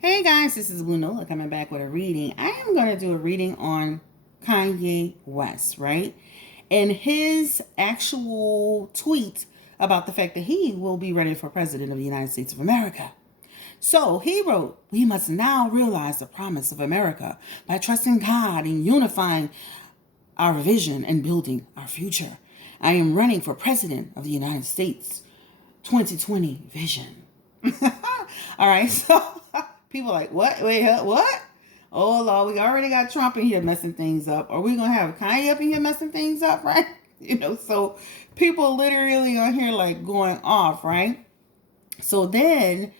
Hey guys, this is Nola coming back with a reading. I am going to do a reading on Kanye West, right? And his actual tweet about the fact that he will be running for president of the United States of America. So he wrote, "We must now realize the promise of America by trusting God and unifying our vision and building our future. I am running for president of the United States. 2020 vision." All right, so people are like, what? Wait, what? Oh Lord, we already got Trump in here messing things up. Are we gonna have Kanye up in here messing things up, right? So people literally on here like going off, right? So then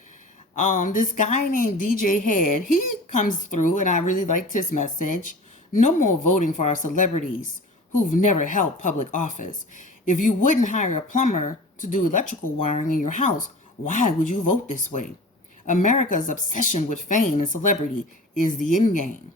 this guy named DJ Head, he comes through and I really liked his message. No more voting for our celebrities who've never held public office. If you wouldn't hire a plumber to do electrical wiring in your house, why would you vote this way? America's obsession with fame and celebrity is the end game.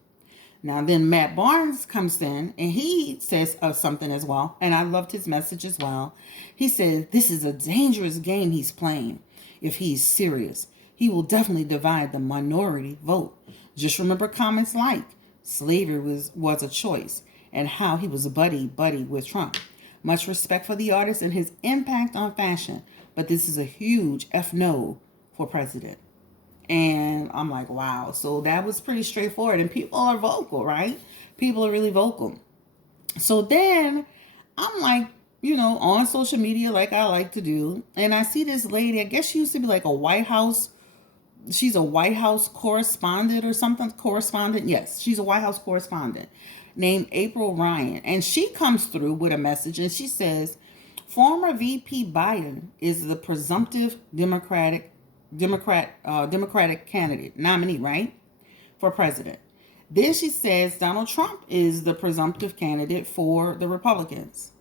Now then Matt Barnes comes in and he says something as well. And I loved his message as well. He said, this is a dangerous game he's playing. If he's serious, he will definitely divide the minority vote. Just remember comments like slavery was a choice and how he was buddy with Trump. Much respect for the artist and his impact on fashion, but this is a huge F no for president. And I'm like, wow. So that was pretty straightforward. And people are vocal, right? People are really vocal. So then I'm like, on social media like I like to do. And I see this lady, I guess she used to be like a White House. She's a White House correspondent or something. Correspondent. Yes, she's a White House correspondent named April Ryan. And she comes through with a message and she says, former VP Biden is the presumptive Democratic candidate, nominee, right, for president. Then she says Donald Trump is the presumptive candidate for the Republicans.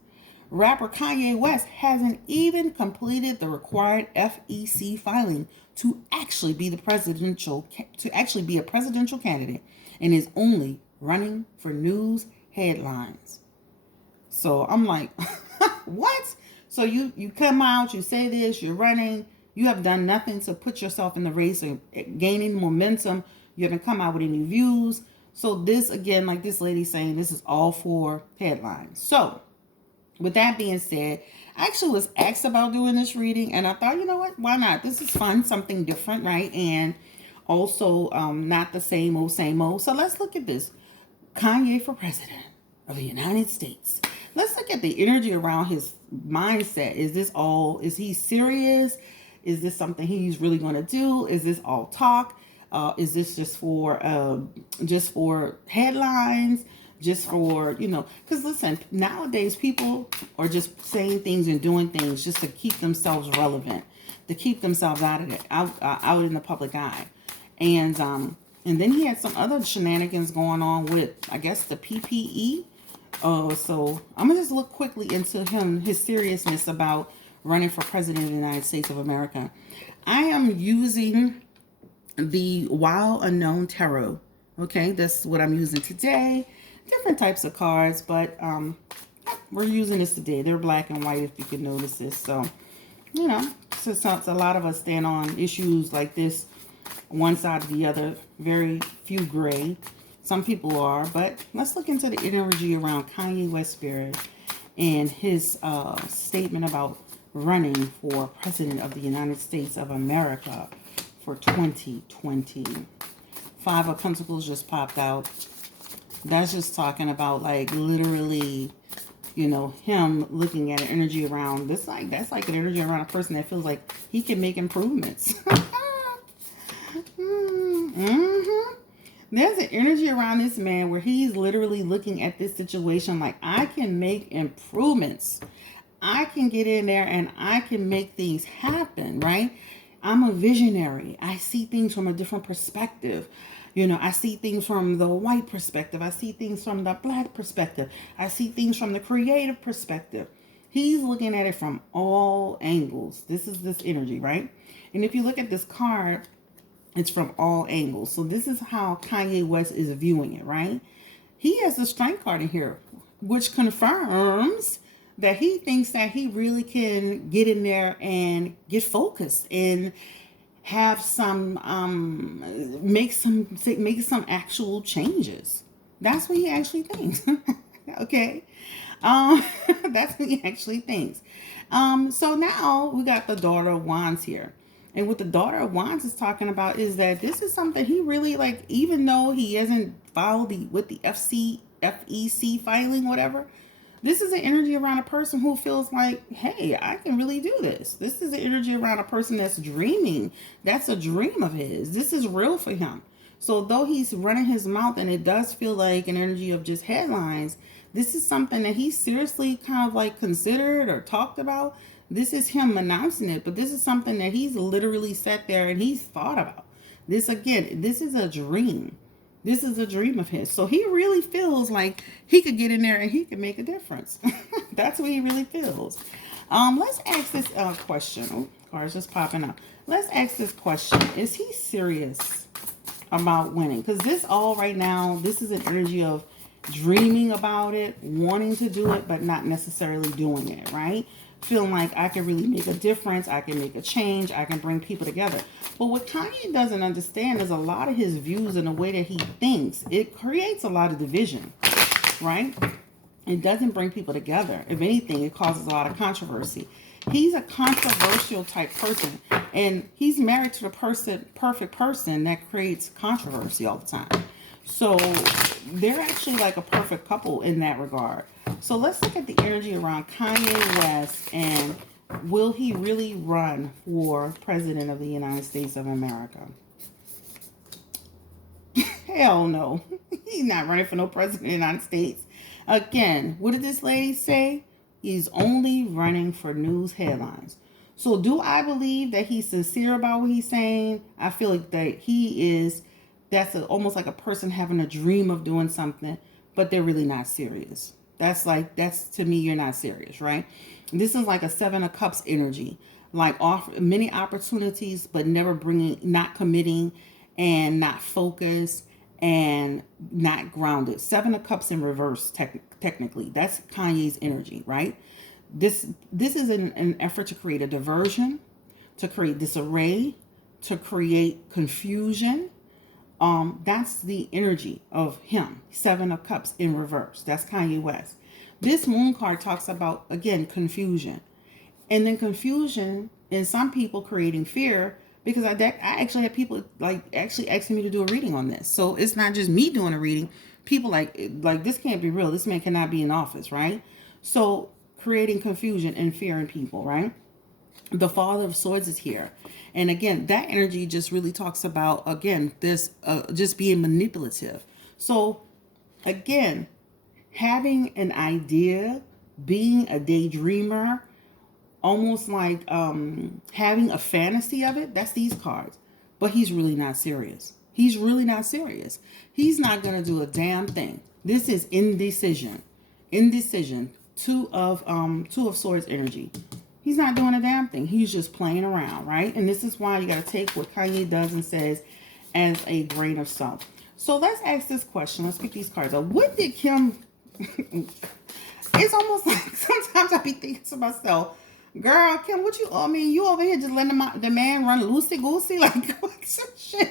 Rapper Kanye West hasn't even completed the required FEC filing to actually be a presidential candidate and is only running for news headlines. So I'm like, what? So you come out, you say this, you're running, you have done nothing to put yourself in the race or gaining momentum. You haven't come out with any views. So this, again, like this lady saying, this is all for headlines. So with that being said, I actually was asked about doing this reading, and I thought, you know what, why not? This is fun, something different, right? And also not the same old, same old. So let's look at this. Kanye for president of the United States. Let's look at the energy around his mindset. Is he serious? Is this something he's really going to do? Is this all talk? Is this just for headlines? Just for, because listen, nowadays people are just saying things and doing things just to keep themselves relevant, to keep themselves out in the public eye. And then he had some other shenanigans going on with, I guess, the PPE. So I'm going to just look quickly into his seriousness about running for president of the United States of America. I am using the Wild Unknown Tarot. Okay, that's what I'm using today. Different types of cards, but we're using this today. They're black and white, if you can notice this. So, since a lot of us stand on issues like this, one side or the other, very few gray. Some people are, but let's look into the energy around Kanye West spirit and his statement about running for president of the United States of America for 2020. Five of Pentacles just popped out. That's just talking about like literally, him looking at an energy around this, like that's like an energy around a person that feels like he can make improvements. Mm-hmm. There's an energy around this man where he's literally looking at this situation like, I can make improvements. I can get in there and I can make things happen, right? I'm a visionary. I see things from a different perspective. I see things from the white perspective. I see things from the black perspective. I see things from the creative perspective. He's looking at it from all angles. This is this energy, right? And if you look at this card, it's from all angles. So this is how Kanye West is viewing it, right? He has the strength card in here, which confirms that he thinks that he really can get in there and get focused and have some make some actual changes. That's what he actually thinks. Okay. um that's what he actually thinks. So now we got the daughter of wands here, and what the daughter of wands is talking about is that this is something he really like, even though he hasn't filed with the FEC filing, whatever. This is an energy around a person who feels like, hey, I can really do this. This is an energy around a person that's dreaming. That's a dream of his. This is real for him. So though he's running his mouth and it does feel like an energy of just headlines, this is something that he seriously kind of like considered or talked about. This is him announcing it, but this is something that he's literally sat there and he's thought about. This again, this is a dream. This is a dream of his. So he really feels like he could get in there and he could make a difference. That's what he really feels. Let's ask this question. Oh, cards just popping up. Let's ask this question. Is he serious about winning? Because this all right now, this is an energy of dreaming about it, wanting to do it, but not necessarily doing it, right? Feeling like I can really make a difference, I can make a change, I can bring people together. But what Kanye doesn't understand is a lot of his views and the way that he thinks, it creates a lot of division, right? It doesn't bring people together. If anything, it causes a lot of controversy. He's a controversial type person, and he's married to the perfect person that creates controversy all the time. So they're actually like a perfect couple in that regard. So let's look at the energy around Kanye West, and will he really run for president of the United States of America? Hell no. He's not running for no president of the United States. Again, what did this lady say? He's only running for news headlines. So do I believe that he's sincere about what he's saying? I feel like that he is. That's almost like a person having a dream of doing something, but they're really not serious. That's to me, you're not serious, right? This is like a 7 of Cups energy, like many opportunities, but never not committing, and not focused, and not grounded. 7 of Cups in reverse, technically. That's Kanye's energy, right? This is an effort to create a diversion, to create disarray, to create confusion. That's the energy of him. 7 of Cups in reverse. That's Kanye West. This moon card talks about, again, confusion. And then confusion in some people creating fear, because I actually had people like actually asking me to do a reading on this. So it's not just me doing a reading. People like this can't be real. This man cannot be in office, right? So creating confusion and fear in people, right? The Father of Swords is here. And again, that energy just really talks about, again, this just being manipulative. So again, having an idea, being a daydreamer, almost like having a fantasy of it, that's these cards. But he's really not serious. He's really not serious. He's not going to do a damn thing. This is indecision. Indecision. Two of Swords energy. He's not doing a damn thing. He's just playing around, right? And this is why you got to take what Kanye does and says as a grain of salt. So let's ask this question. Let's pick these cards up. What did Kim... It's almost like sometimes I be thinking to myself, girl, Kim, what you... I mean, you over here just letting the man run loosey-goosey? Like, what some shit?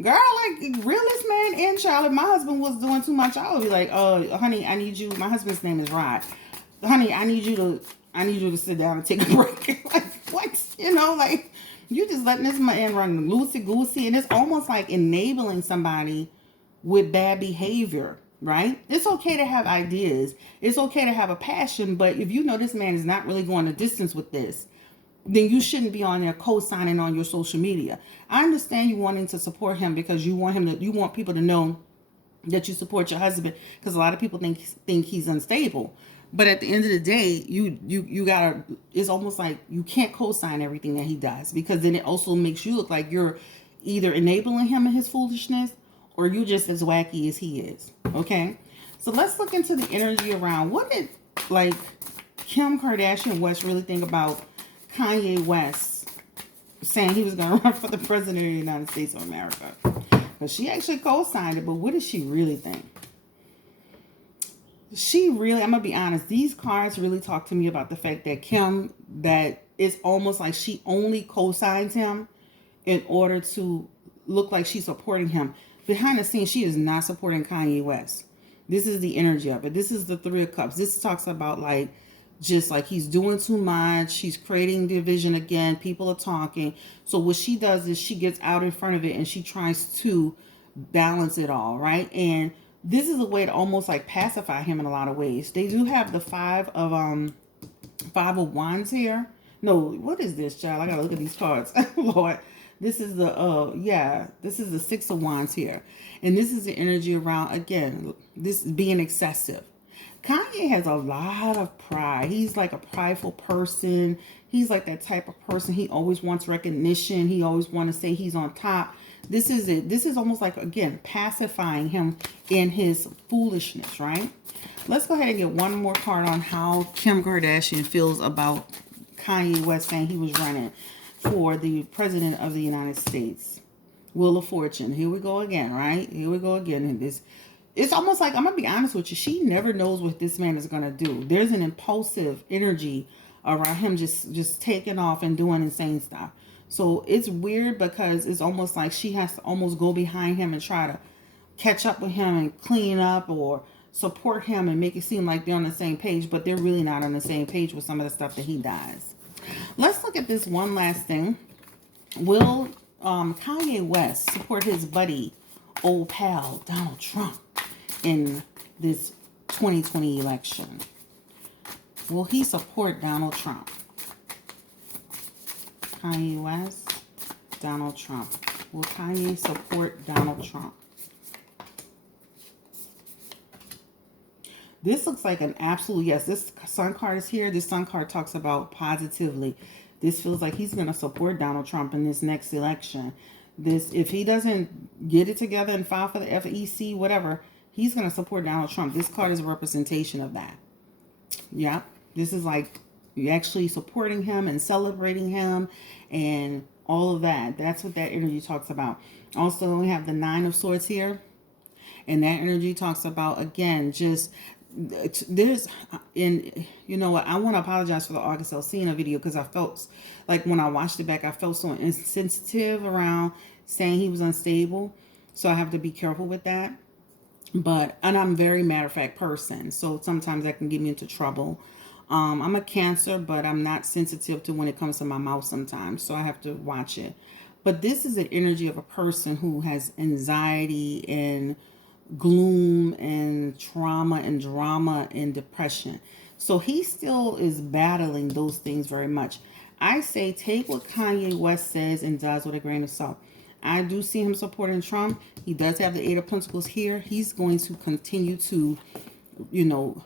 Girl, like, realest man in Charlotte. My husband was doing too much. I would be like, oh, honey, I need you. My husband's name is Rod. Honey, I need you to sit down and take a break. Like, what? You know, like, you just letting this man run loosey-goosey. And it's almost like enabling somebody with bad behavior, right? It's okay to have ideas. It's okay to have a passion. But if you know this man is not really going the distance with this, then you shouldn't be on there co-signing on your social media. I understand you wanting to support him because you want people to know that you support your husband, because a lot of people think he's unstable. But at the end of the day, you gotta, it's almost like you can't co-sign everything that he does, because then it also makes you look like you're either enabling him in his foolishness, or you just as wacky as he is. Okay? So let's look into the energy around what did like Kim Kardashian West really think about Kanye West saying he was going to run for the president of the United States of America. Because she actually co-signed it, but what does she really think? I'm going to be honest, these cards really talk to me about the fact that Kim, that it's almost like she only co-signs him in order to look like she's supporting him. Behind the scenes, she is not supporting Kanye West. This is the energy of it. This is the Three of Cups. This talks about like just like he's doing too much. She's creating division again. People are talking. So what she does is she gets out in front of it and she tries to balance it all, right? And this is a way to almost like pacify him in a lot of ways. They do have the five of wands here. No, what is this, child? I gotta look at these cards. Lord. This is the this is the six of wands here. And this is the energy around again, this being excessive. Kanye has a lot of pride. He's like a prideful person. He's like that type of person. He always wants recognition. He always wants to say he's on top. This is it. This is almost like, again, pacifying him in his foolishness, right? Let's go ahead and get one more card on how Kim Kardashian feels about Kanye West saying he was running for the president of the United States. Wheel of Fortune. Here we go again, right? Here we go again. And this, it's almost like, I'm going to be honest with you, she never knows what this man is going to do. There's an impulsive energy around him just taking off and doing insane stuff. So it's weird because it's almost like she has to almost go behind him and try to catch up with him and clean up or support him and make it seem like they're on the same page, but they're really not on the same page with some of the stuff that he does. Let's look at this one last thing. Will Kanye West support his buddy, old pal, Donald Trump in this 2020 election? Will he support Donald Trump? Kanye West, Donald Trump. Will Kanye support Donald Trump? This looks like an absolute yes. This sun card is here. This sun card talks about positively. This feels like he's going to support Donald Trump in this next election. This, if he doesn't get it together and file for the FEC, whatever, he's going to support Donald Trump. This card is a representation of that. Yeah. This is like you're actually supporting him and celebrating him and all of that. That's what that energy talks about. Also, we have the Nine of Swords here. And that energy talks about, again, just there's in, you know what, I want to apologize for the August Alsina video because I felt like when I watched it back, I felt so insensitive around saying he was unstable. So I have to be careful with that. But, and I'm a very matter of fact person. So sometimes that can get me into trouble. I'm a Cancer, but I'm not sensitive to when it comes to my mouth sometimes. So I have to watch it. But this is an energy of a person who has anxiety and gloom and trauma and drama and depression. So he still is battling those things very much. I say take what Kanye West says and does with a grain of salt. I do see him supporting Trump. He does have the Eight of Pentacles here. He's going to continue to, you know,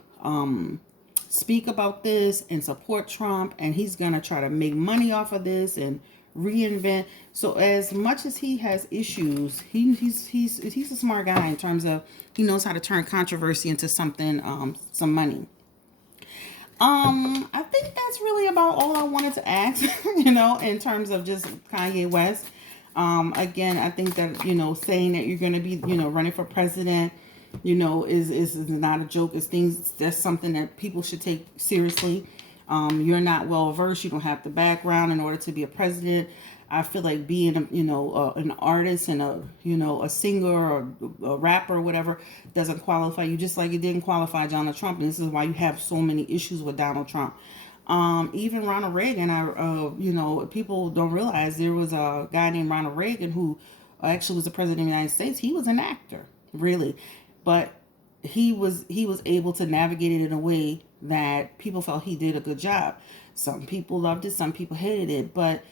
speak about this and support Trump, and he's going to try to make money off of this and reinvent. So as much as he has issues, he's a smart guy in terms of he knows how to turn controversy into something, some money. I think that's really about all I wanted to ask, you know, in terms of just Kanye West. Again, I think that, you know, saying that you're going to be, you know, running for president, you know, is not a joke. It's things, that's something that people should take seriously. You're not well versed. You don't have the background in order to be a president. I feel like being, an artist and a singer or a rapper or whatever doesn't qualify you, just like it didn't qualify Donald Trump. And this is why you have so many issues with Donald Trump. Even Ronald Reagan, people don't realize there was a guy named Ronald Reagan who actually was the president of the United States. He was an actor, really, but he was able to navigate it in a way that people felt he did a good job. Some people loved it, some people hated it, but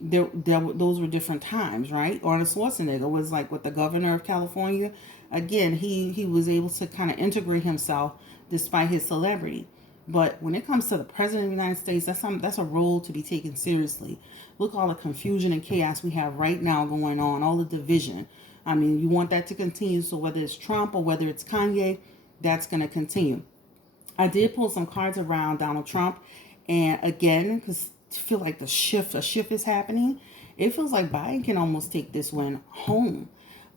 those were different times, right? Arnold Schwarzenegger was like with the governor of California. Again, he was able to kind of integrate himself despite his celebrity. But when it comes to the president of the United States, that's a role to be taken seriously. Look all the confusion and chaos we have right now going on, all the division. I mean, you want that to continue. So whether it's Trump or whether it's Kanye, that's going to continue. I did pull some cards around Donald Trump. And again, because I feel like a shift is happening. It feels like Biden can almost take this one home.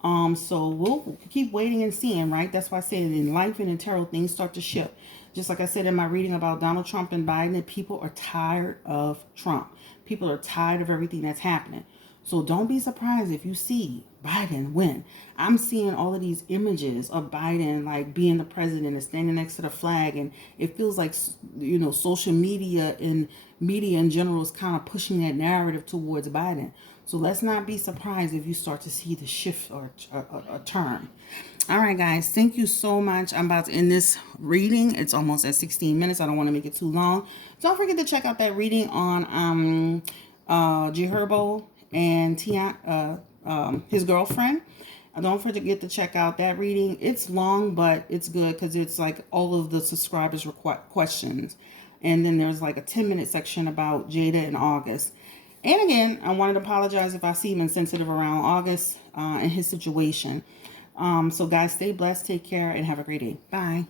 So we'll keep waiting and seeing, right? That's why I said in life and in tarot, things start to shift. Just like I said in my reading about Donald Trump and Biden, people are tired of Trump. People are tired of everything that's happening. So don't be surprised if you see Biden win. I'm seeing all of these images of Biden like being the president and standing next to the flag, and it feels like, you know, social media and media in general is kind of pushing that narrative towards Biden. So let's not be surprised if you start to see the shift or a turn. All right, guys, thank you so much. I'm about to end this reading. It's almost at 16 minutes. I don't want to make it too long. Don't forget to check out that reading on Jeherbo and his girlfriend. Don't forget to check out that reading. It's long, but it's good because it's like all of the subscribers' questions. And then there's like a 10-minute section about Jada and August. And again, I wanted to apologize if I seem insensitive around August and his situation. So guys, stay blessed, take care, and have a great day. Bye.